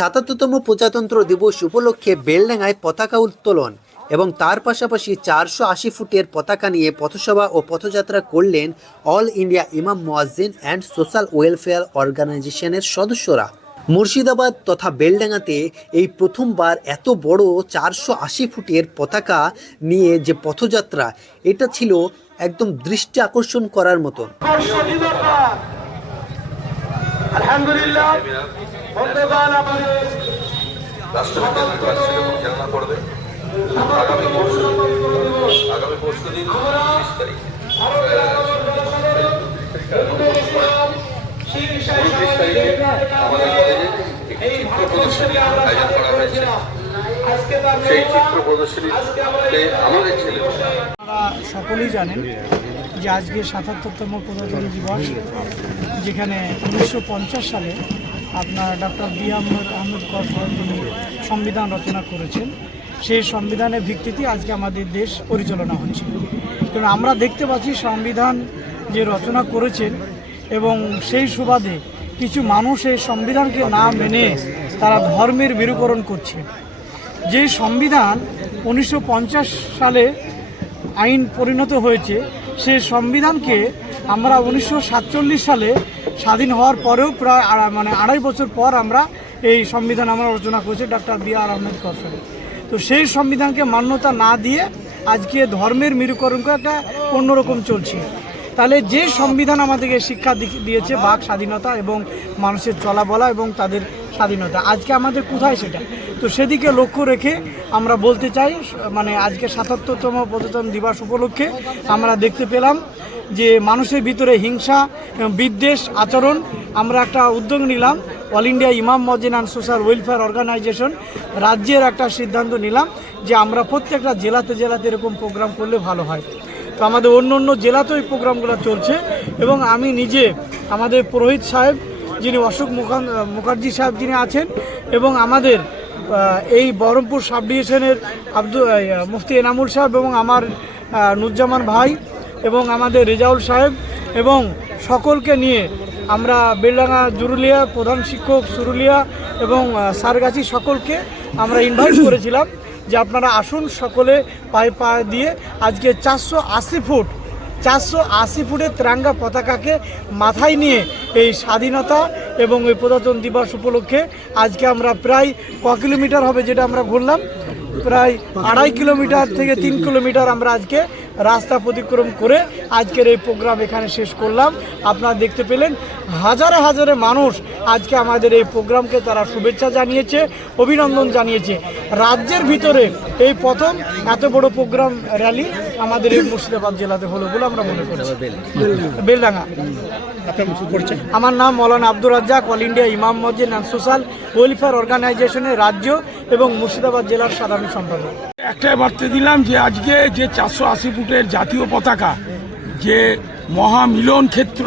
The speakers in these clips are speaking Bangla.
সাতাত্তরতম প্রজাতন্ত্র দিবস উপলক্ষে বেলডাঙ্গায় পতাকা উত্তোলন এবং তার পাশাপাশি চারশো আশি ফুটের পতাকা নিয়ে পথসভা ও পথযাত্রা করলেন অল ইন্ডিয়া ইমাম মোয়াজ্জিন অ্যান্ড সোশ্যাল ওয়েলফেয়ার অর্গানাইজেশনের সদস্যরা। মুর্শিদাবাদ তথা বেলডাঙ্গাতে এই প্রথমবার এত বড় চারশো আশি ফুটের পতাকা নিয়ে যে পথযাত্রা, এটা ছিল একদম দৃষ্টি আকর্ষণ করার মতন। আলহামদুলিল্লাহ। বন্ধুগণ আমাদের। রাষ্ট্রপতি নির্বাচনে পরিচালনা করবে আগামী পরশু আগামী পরশু দিন তিরিশ তারিখ। উনত্রিশ তারিখে আমাদের কলেজে একটি চিত্র প্রদর্শনী আয়োজন করা হয়েছে। সেই চিত্র প্রদর্শনীতে আমাদের ছেলে সকলেই জানেন যে আজকে সাতাত্তরতম প্রজাতন্ত্র দিবস যেখানে উনিশশো পঞ্চাশ সালে আপনার ডক্টর বি আহমদ আহমেদ তিনি সংবিধান রচনা করেছেন। সেই সংবিধানের ভিত্তিতে আজকে আমাদের দেশ পরিচালনা হচ্ছে। কারণ আমরা দেখতে পাচ্ছি সংবিধান যে রচনা করেছেন এবং সেই সুবাদে কিছু মানুষ এই সংবিধানকে না মেনে তারা ধর্মের বিরূপরণ করছে যে সংবিধান উনিশশো পঞ্চাশ সালে আইন পরিণত হয়েছে সেই সংবিধানকে আমরা উনিশশো সাতচল্লিশ সালে স্বাধীন হওয়ার পরেও প্রায় মানে আড়াই বছর পর আমরা এই সংবিধান আমরা রচনা করেছি ডক্টর বি আর আহমেদকর সাহেব তো সেই সংবিধানকে মান্যতা না দিয়ে আজকে ধর্মের মেরুকরণ করে একটা অন্যরকম চলছে। তাহলে যে সংবিধান আমাদেরকে শিক্ষা দিয়েছে বাক স্বাধীনতা এবং মানুষের চলা বলা এবং তাদের স্বাধীনতা, আজকে আমাদের কোথায় সেটা? তো সেদিকে লক্ষ্য রেখে আমরা বলতে চাই মানে আজকে সাতাত্তরতম প্রজাতন্ত্র দিবস উপলক্ষে আমরা দেখতে পেলাম যে মানুষের ভিতরে হিংসা বিদ্বেষ আচরণ, আমরা একটা উদ্যোগ নিলাম। অল ইন্ডিয়া ইমাম মজিন অ্যান্ড সোশ্যাল ওয়েলফেয়ার অর্গানাইজেশন রাজ্যের একটা সিদ্ধান্ত নিলাম যে আমরা প্রত্যেকটা জেলাতে জেলাতে এরকম প্রোগ্রাম করলে ভালো হয়। তো আমাদের অন্য অন্য জেলাতেও এই প্রোগ্রামগুলো চলছে এবং আমি নিজে আমাদের পুরোহিত সাহেব যিনি অশোক মুখার্জি সাহেব যিনি আছেন এবং আমাদের এই বহরমপুর সাব ডিভিশনের আব্দুল মুফতি এনামুল সাহেব এবং আমার নুজ্জামান ভাই এবং আমাদের রেজাউল সাহেব এবং সকলকে নিয়ে আমরা বেলডাঙ্গা জুরুলিয়া প্রধান শিক্ষক সুরুলিয়া এবং সারগাছি সকলকে আমরা ইনভাইট করেছিলাম যে আপনারা আসুন সকলে পায়ে পা দিয়ে। আজকে চারশো আশি ফুট চারশো আশি ফুটের ত্রাঙ্গা পতাকাকে মাথায় নিয়ে এই স্বাধীনতা এবং এই প্রজাতন্ত্র দিবস উপলক্ষে আজকে আমরা প্রায় ক কিলোমিটার হবে যেটা আমরা ঘুরলাম। প্রায় আড়াই কিলোমিটার থেকে তিন কিলোমিটার আমরা আজকে রাস্তা প্রতিক্রম করে আজকের এই প্রোগ্রাম এখানে শেষ করলাম। আপনারা দেখতে পেলেন, হাজারে হাজারে মানুষ আজকে আমাদের এই প্রোগ্রামকে তারা শুভেচ্ছা জানিয়েছে, অভিনন্দন জানিয়েছে। রাজ্যের ভিতরে এই প্রথম এত বড় প্রোগ্রাম র্যালি আমাদের এই মুর্শিদাবাদ জেলাতে হলো বলে আমরা মনে করছি। বেলডাঙ্গা। আমার নাম Maulana Abdur Razzak, all India imam Masjid and social welfare অর্গানাইজেশনের রাজ্য। এবং মুর্শিদাবাদ জেলার সাধারণ সম্পাদক। একটাই বার্তা দিলাম যে আজকে যে চারশো আশি ফুটের জাতীয় পতাকা, যে মহামিলন ক্ষেত্র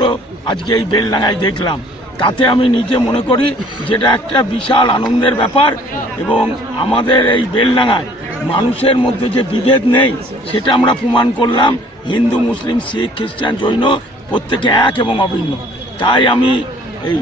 আজকে এই বেলডাঙ্গায় দেখলাম। তাতে আমি নিজে মনে করি যেটা একটা বিশাল আনন্দের ব্যাপার এবং আমাদের এই বেলডাঙ্গায় মানুষের মধ্যে যে বিভেদ নেই, সেটা আমরা প্রমাণ করলাম। হিন্দু, মুসলিম, শিখ, খ্রিস্টান, জৈন প্রত্যেকে এক এবং অভিন্ন। তাই আমি এই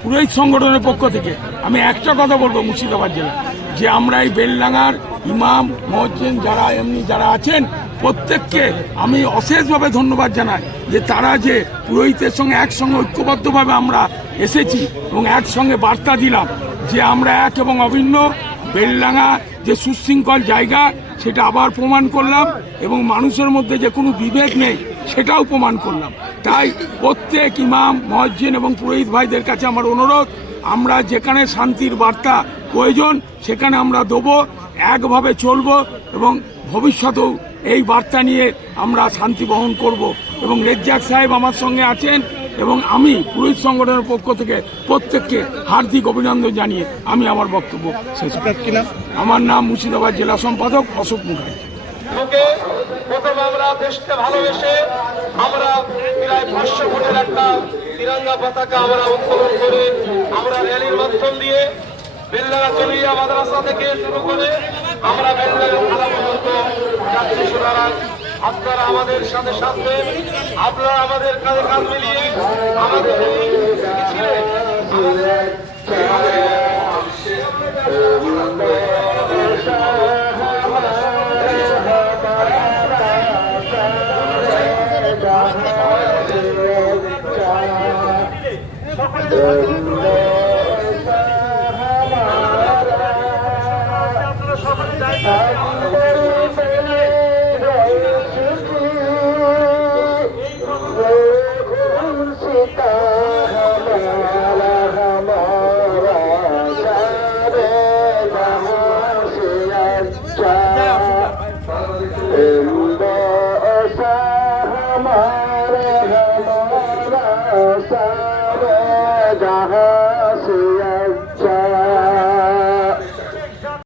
পুরোহিত সংগঠনের পক্ষ থেকে আমি একটা কথা বলব মুর্শিদাবাদ জেলা। যে আমরা এই বেলডাঙ্গার ইমাম মহজ্জেন যারা এমনি যারা আছেন, প্রত্যেককে আমি অশেষভাবে ধন্যবাদ জানাই যে তারা যে পুরোহিতের সঙ্গে একসঙ্গে ঐক্যবদ্ধভাবে আমরা এসেছি এবং একসঙ্গে বার্তা দিলাম যে আমরা এক এবং অভিন্ন। বেলডাঙ্গা যে সুশৃঙ্খল জায়গা, সেটা আবার প্রমাণ করলাম এবং মানুষের মধ্যে যে কোনো বিভেদ নেই, সেটাও প্রমাণ করলাম। তাই প্রত্যেক ইমাম মহজ্জিন এবং পুরোহিত ভাইদের কাছে আমার অনুরোধ আমরা যেখানে শান্তির বার্তা প্রয়োজন সেখানে আমরা দেবো একভাবে চলবো এবং ভবিষ্যতেও এই বার্তা নিয়ে আমরা শান্তি বহন করব। এবং রেজ্জাক সাহেব আমার সঙ্গে আছেন এবং আমি পুরোহিত সংগঠনের পক্ষ থেকে প্রত্যেককে হার্দিক অভিনন্দন জানিয়ে আমি আমার বক্তব্য শেষ। আমার নাম মুর্শিদাবাদ জেলা সম্পাদক অশোক মুখার্জি। প্রথমে আমরা দেশকে ভালোবেসে আমরা প্রায় পাঁচশো ফুটের একটা তিরঙ্গা পতাকা আমরা উত্তোলন করে আমরা র্যালির মাধ্যম দিয়ে বেলডাঙ্গা চলিয়া মাদ্রাসা থেকে শুরু করে আমরা বেলডাঙ্গা থানা পর্যন্ত যাচ্ছি। সুতরাং আপনারা আমাদের সাথে সাথে, আপনারা আমাদের কাঁধে কাঁধ মিলিয়ে আমাদের